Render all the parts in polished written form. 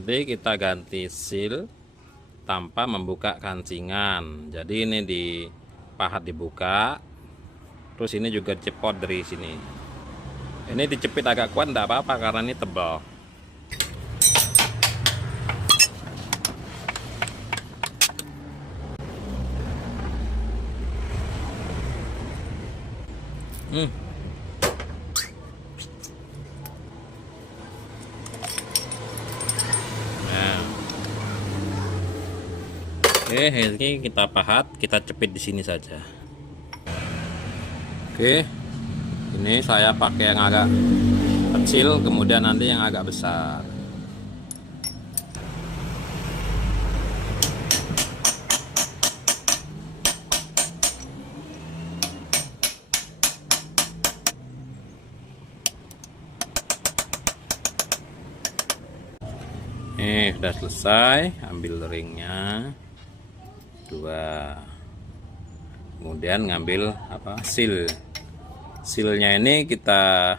nanti kita ganti seal tanpa membuka kancingan. Jadi ini di pahat dibuka, terus ini juga cepot dari sini. Ini dicepit agak kuat enggak apa-apa karena ini tebal. Oke, ini kita pahat, kita cepit di sini saja. Oke, ini saya pakai yang agak kecil, kemudian nanti yang agak besar. Sudah selesai, ambil ringnya. Dua, kemudian ngambil sealnya ini kita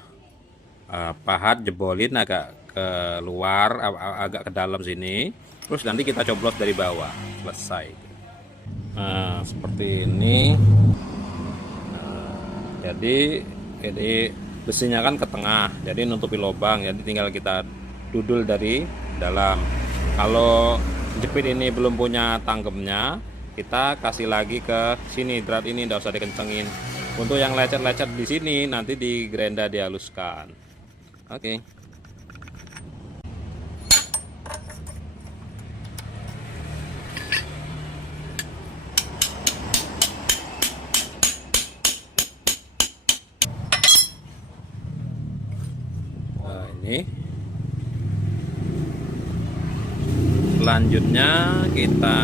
pahat, jebolin agak ke luar, agak ke dalam sini, terus nanti kita coblos dari bawah. Selesai. Nah, seperti ini. Jadi besinya kan ke tengah, jadi nutupi lubang, jadi tinggal kita dudul dari dalam. Kalau jepit ini belum punya tanggemnya, kita kasih lagi ke sini, drat ini tidak usah dikencengin. Untuk yang lecet-lecet di sini nanti di grenda dihaluskan. Oke. Nah, ini selanjutnya kita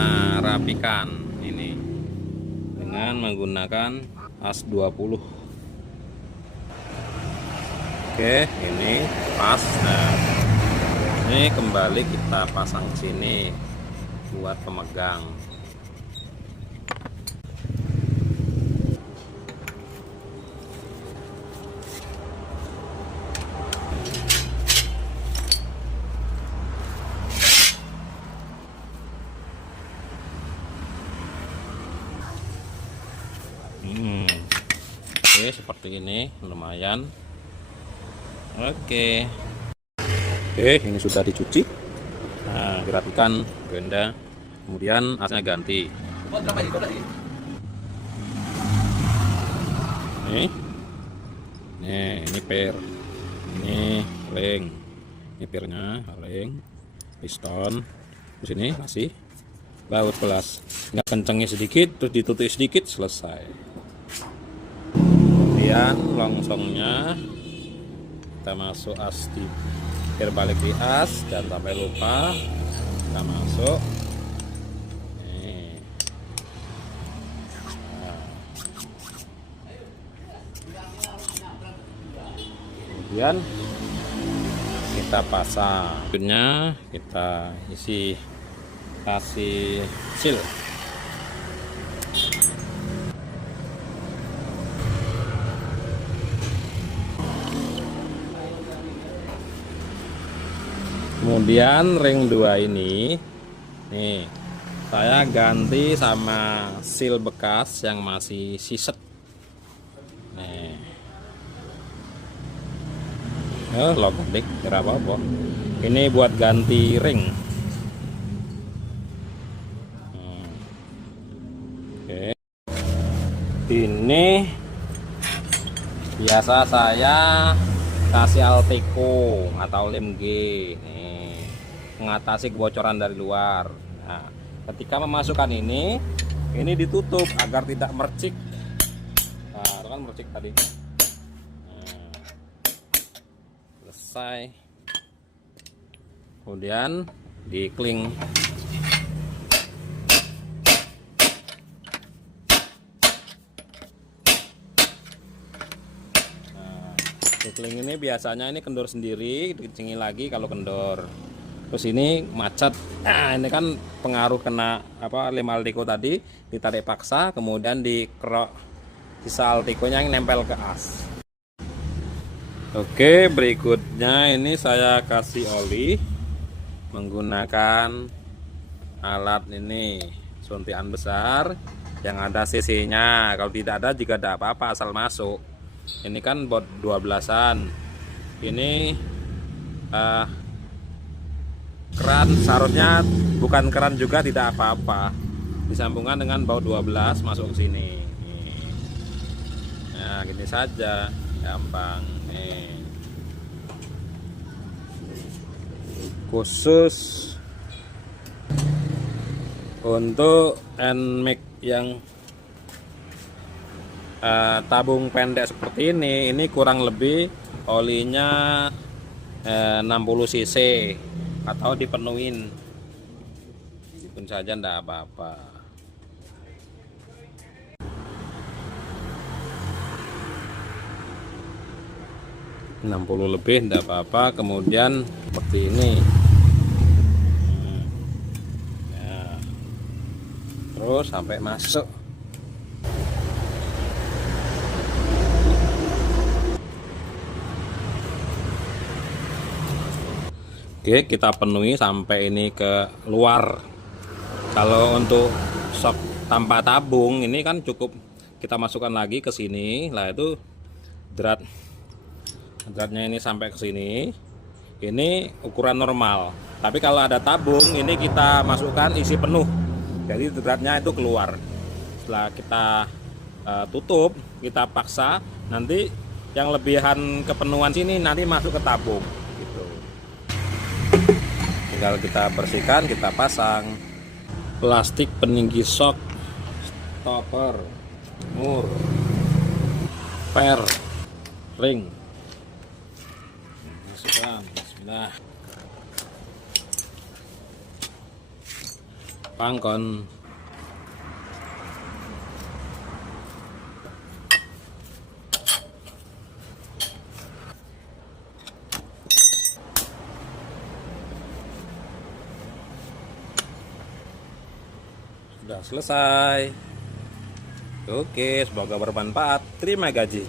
rapikan ini dengan menggunakan as 20. Oke, ini pas. Nah, ini kembali kita pasang sini buat pemegang. Oke, seperti ini lumayan. Oke, ini sudah dicuci. Nah, dirapikan ganda, kemudian asnya ganti. Ini per, ini ring, ini pernya, ring, piston, terus ini masih baut kelas. Nggak kencengnya sedikit, terus ditutup sedikit, selesai. Kemudian longsongnya kita masuk as di balik di as, dan sampai lupa kita masuk. Kemudian kita pasang, akhirnya kita isi, kasih seal. Kemudian ring 2 ini nih saya ganti sama seal bekas yang masih siset. Nih, logam dik, kira apa? Ini buat ganti ring. Oke. Ini biasa saya kasih Alteco atau lem G nih, mengatasi kebocoran dari luar. Nah, ketika memasukkan ini ditutup agar tidak mercik. Nah, itu kan mercik tadi. Nah, selesai. Kemudian dikling. Dikling ini biasanya ini kendor sendiri, dikencingi lagi kalau kendor. Terus ini macet. Nah, ini kan pengaruh kena lem Alteco tadi, ditarik paksa, kemudian dikerok sisa Alteco-nya yang nempel ke as. Oke, berikutnya ini saya kasih oli menggunakan alat ini, suntikan besar yang ada CC-nya. Kalau tidak ada juga tidak apa-apa, asal masuk. Ini kan bot 12-an. Ini keran, seharusnya bukan keran juga, tidak apa-apa. Disambungkan dengan baut 12 masuk ke sini. Nah, gini saja, gampang. Nih. Khusus untuk NMAX yang tabung pendek seperti ini kurang lebih olinya 60 cc atau dipenuhin pun saja ndak apa-apa. Enam 60 lebih ndak apa-apa. Kemudian seperti ini. Terus sampai masuk. Oke, kita penuhi sampai ini ke luar. Kalau untuk sok tanpa tabung ini kan cukup kita masukkan lagi ke sini. Lah itu dratnya ini sampai ke sini. Ini ukuran normal. Tapi kalau ada tabung ini kita masukkan isi penuh. Jadi dratnya itu keluar. Setelah kita tutup, kita paksa, nanti yang lebihan kepenuhan sini nanti masuk ke tabung gitu. Tinggal kita bersihkan, kita pasang. Plastik peninggi shock, stopper, mur, per, ring. Masukkan, bismillah. Pangkon. Sudah selesai. Oke, semoga bermanfaat. Terima kasih.